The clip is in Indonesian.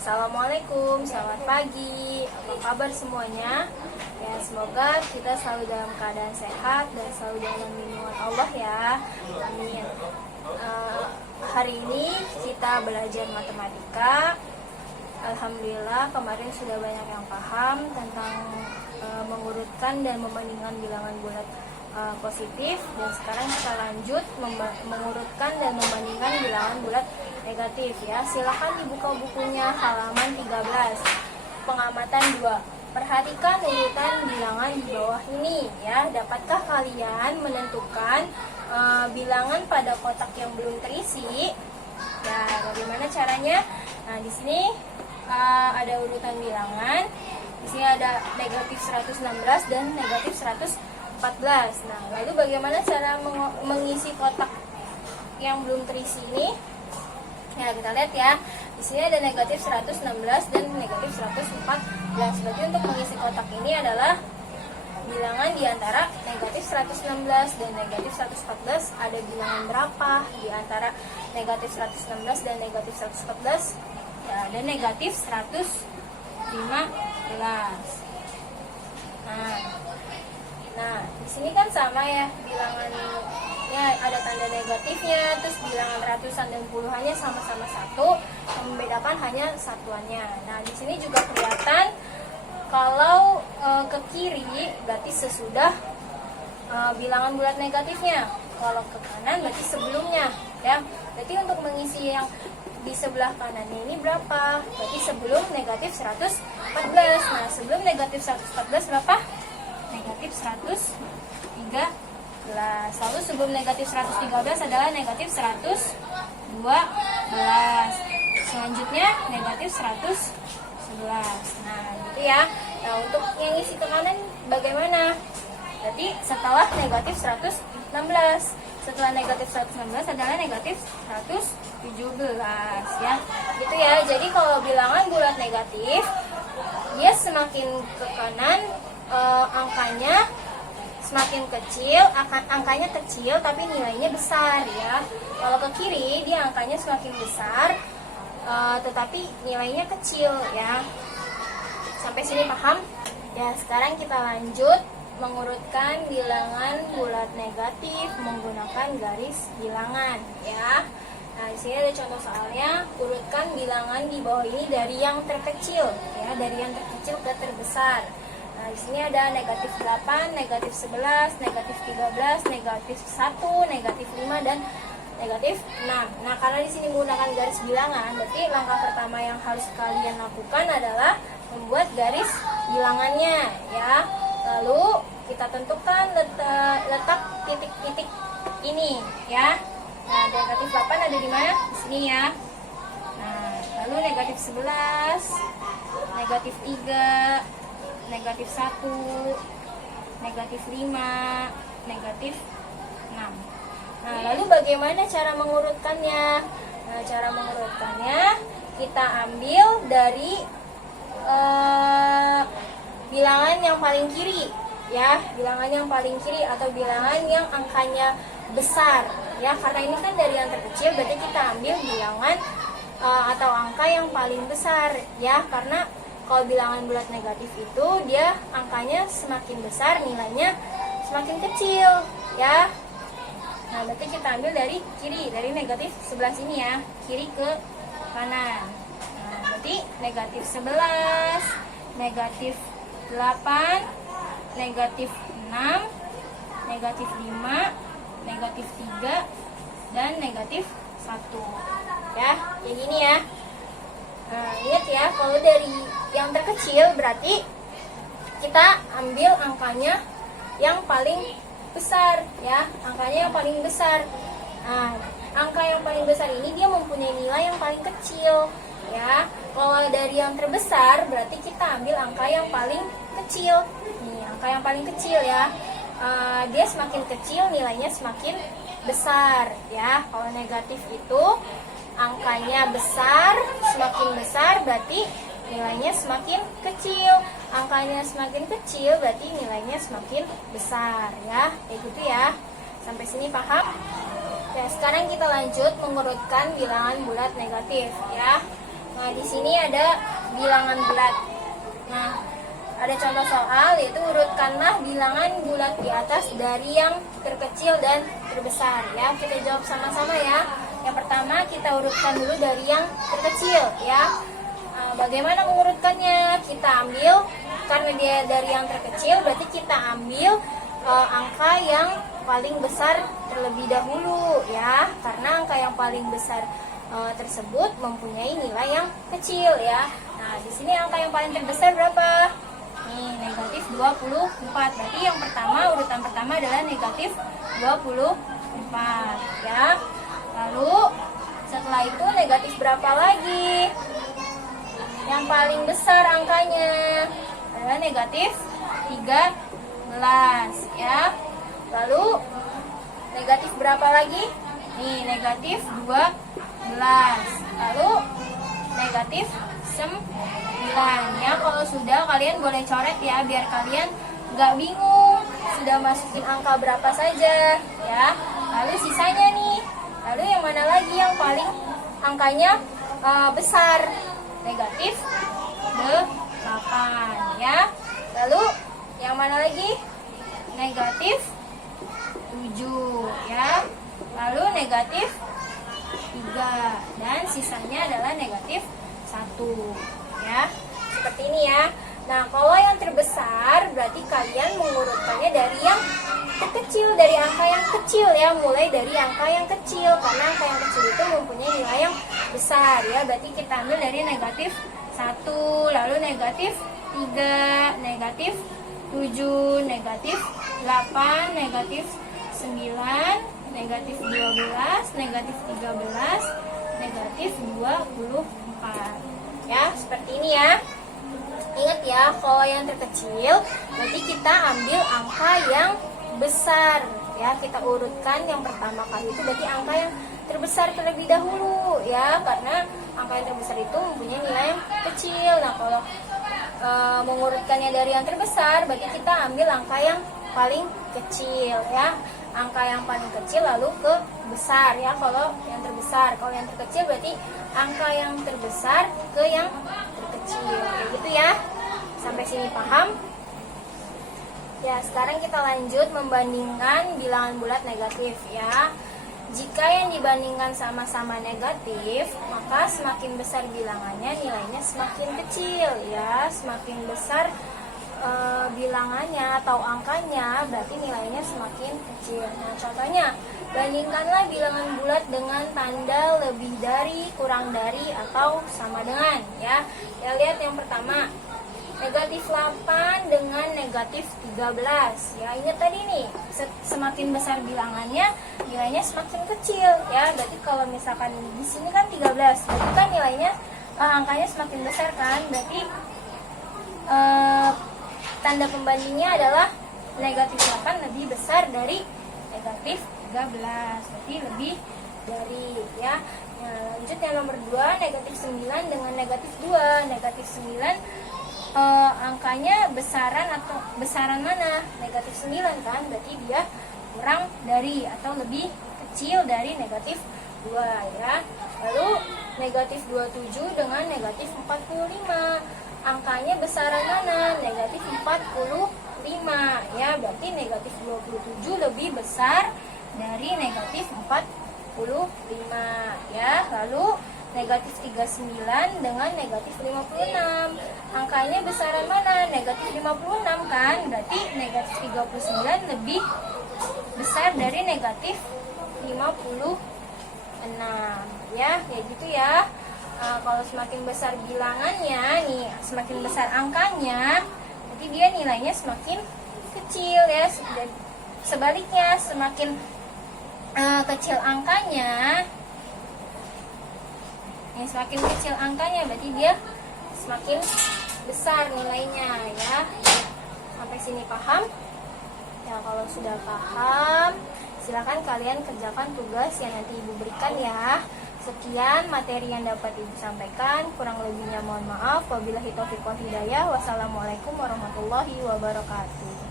Assalamualaikum, selamat pagi. Apa kabar semuanya? Ya, semoga kita selalu dalam keadaan sehat dan selalu dalam lindungan Allah ya. Amin. Hari ini kita belajar matematika. Alhamdulillah kemarin sudah banyak yang paham tentang mengurutkan dan membandingkan bilangan bulat positif, dan sekarang kita lanjut mengurutkan dan membandingkan bilangan bulat negatif ya. Silakan dibuka bukunya halaman 13. Pengamatan 2. Perhatikan urutan bilangan di bawah ini ya. Dapatkah kalian menentukan bilangan pada kotak yang belum terisi? Ya, bagaimana caranya? Nah, di sini ada urutan bilangan. Di sini ada negatif 116 dan negatif 114. Nah, lalu bagaimana cara mengisi kotak yang belum terisi ini? Ya, kita lihat ya. Di sini ada negatif 116 dan negatif 114. Berarti untuk mengisi kotak ini adalah bilangan di antara negatif 116 dan negatif 114. Ada bilangan berapa di antara negatif 116 dan negatif 114? Ya, ada negatif 115. Nah, di sini kan sama ya, bilangannya ada tanda negatifnya, terus bilangan ratusan dan puluhannya sama-sama satu, yang membedakan hanya satuannya. Nah, di sini juga kelihatan kalau ke kiri berarti sesudah bilangan bulat negatifnya, kalau ke kanan berarti sebelumnya ya. Berarti untuk mengisi yang di sebelah kanannya ini berapa? Berarti sebelum negatif 114. Nah, sebelum negatif 114 berapa? Negatif 113. Lalu sebelum negatif 113 adalah negatif 112. Selanjutnya negatif 111. Nah, gitu ya. Nah, untuk yang isi ke kanan bagaimana? Berarti setelah negatif 116. Setelah negatif 116 adalah negatif 117 ya. Gitu ya. Jadi kalau bilangan bulat negatif, dia semakin ke kanan angkanya semakin kecil, angkanya kecil tapi nilainya besar ya. Kalau ke kiri dia angkanya semakin besar tetapi nilainya kecil ya. Sampai sini paham? Ya, sekarang kita lanjut mengurutkan bilangan bulat negatif menggunakan garis bilangan ya. Nah, di sini ada contoh soalnya. Urutkan bilangan di bawah ini dari yang terkecil ya, dari yang terkecil ke terbesar. Nah, di sini ada negatif 8, negatif 11, negatif 13, negatif 1, negatif 5 dan negatif 6. Nah, karena di sini menggunakan garis bilangan, berarti langkah pertama yang harus kalian lakukan adalah membuat garis bilangannya ya. Lalu kita tentukan letak titik-titik ini ya. Nah, negatif 8 ada di mana? Di sini ya. Nah, lalu negatif 11, negatif 3, negatif 1, negatif 5, negatif 6. Nah, lalu bagaimana cara mengurutkannya? Nah, cara mengurutkannya kita ambil dari bilangan yang paling kiri ya, bilangan yang paling kiri atau bilangan yang angkanya besar ya. Karena ini kan dari yang terkecil, berarti kita ambil bilangan atau angka yang paling besar ya. Karena kalau bilangan bulat negatif itu dia angkanya semakin besar, nilainya semakin kecil ya. Nah, berarti kita ambil dari kiri, dari negatif 11 ini ya, kiri ke kanan. Nah, berarti negatif 11, negatif 8, negatif 6, negatif 5, negatif 3, dan negatif 1 ya, kayak gini ya. Nah, ingat ya, kalau dari yang terkecil berarti kita ambil angkanya yang paling besar ya, angkanya yang paling besar. Nah, angka yang paling besar ini dia mempunyai nilai yang paling kecil ya. Kalau dari yang terbesar berarti kita ambil angka yang paling kecil. Nih, angka yang paling kecil ya. Dia semakin kecil nilainya semakin besar ya. Kalau negatif itu angkanya besar, semakin besar berarti nilainya semakin kecil. Angkanya semakin kecil berarti nilainya semakin besar ya. Kayak gitu ya. Sampai sini paham? Ya, sekarang kita lanjut mengurutkan bilangan bulat negatif ya. Nah, di sini sini ada bilangan bulat. Nah, ada contoh soal, yaitu urutkanlah bilangan bulat di atas dari yang terkecil dan terbesar. Ya, kita jawab sama-sama ya. Yang pertama kita urutkan dulu dari yang terkecil ya. Bagaimana mengurutkannya? Kita ambil, karena dia dari yang terkecil, berarti kita ambil angka yang paling besar terlebih dahulu ya. Karena angka yang paling besar tersebut mempunyai nilai yang kecil ya. Nah, di sini angka yang paling terbesar berapa? Nih, negatif 24. Berarti yang pertama, urutan pertama adalah negatif 24 ya. Lalu setelah itu negatif berapa lagi? Yang paling besar angkanya adalah negatif 13 ya. Lalu negatif berapa lagi? Nih, negatif 12. Lalu negatif 9 ya. Kalau sudah, kalian boleh coret ya, biar kalian nggak bingung sudah masukin angka berapa saja ya. Lalu sisanya nih, lalu yang mana lagi yang paling angkanya besar? Negatif 8 ya. Lalu yang mana lagi? Negatif 7 ya. Lalu negatif 3 dan sisanya adalah negatif 1 ya. Seperti ini ya. Nah, kalau yang terbesar berarti kalian mengurutkannya dari yang terkecil, dari angka yang kecil ya, mulai dari angka yang kecil, karena angka yang kecil itu mempunyai nilai yang besar ya. Berarti kita ambil dari negatif 1, lalu negatif 3, negatif 7, negatif 8, negatif 9, negatif 12, negatif 13, negatif 24 ya. Seperti ini ya. Ingat ya, kalau yang terkecil berarti kita ambil angka yang besar ya. Kita urutkan yang pertama kali itu berarti angka yang terbesar terlebih dahulu ya, karena angka yang terbesar itu mempunyai nilai yang kecil. Nah, kalau mengurutkannya dari yang terbesar berarti kita ambil angka yang paling kecil ya. Angka yang paling kecil lalu ke besar ya. Kalau yang terbesar, kalau yang terkecil berarti angka yang terbesar ke yang terkecil. Kayak gitu ya. Sampai sini paham? Ya, sekarang kita lanjut membandingkan bilangan bulat negatif ya. Jika yang dibandingkan sama-sama negatif, maka semakin besar bilangannya, nilainya semakin kecil ya. Semakin besar bilangannya atau angkanya, berarti nilainya semakin kecil. Nah, contohnya, bandingkanlah bilangan bulat dengan tanda lebih dari, kurang dari, atau sama dengan ya. Ya, lihat yang pertama, negatif 8 dengan negatif 13 ya. Ingat tadi nih, semakin besar bilangannya, nilainya semakin kecil ya. Berarti kalau misalkan di sini kan 13, berarti kan nilainya angkanya semakin besar kan. Berarti tanda pembandingnya adalah negatif 8 lebih besar dari negatif 13, berarti lebih dari ya. Nah, lanjut yang nomor 2, negatif 9 dengan negatif 2. Negatif 9 angkanya besaran mana? Negatif 9 kan, berarti dia kurang dari atau lebih kecil dari negatif 2 ya. Lalu negatif 27 dengan negatif 45, angkanya besaran mana? Negatif 45 ya, berarti negatif 27 lebih besar dari negatif 45 ya. Lalu negatif 39 dengan negatif 56, angkanya besaran mana? Negatif 56 kan, berarti negatif 39 lebih besar dari negatif 56 ya. Kayak gitu ya. Kalau semakin besar bilangannya nih, semakin besar angkanya, berarti dia nilainya semakin kecil ya. Dan sebaliknya, semakin kecil angkanya, semakin kecil angkanya berarti dia semakin besar nilainya ya. Sampai sini paham? Ya, kalau sudah paham, silakan kalian kerjakan tugas yang nanti Ibu berikan ya. Sekian materi yang dapat Ibu sampaikan. Kurang lebihnya mohon maaf. Wabillahi taufiq wal hidayah. Wassalamualaikum warahmatullahi wabarakatuh.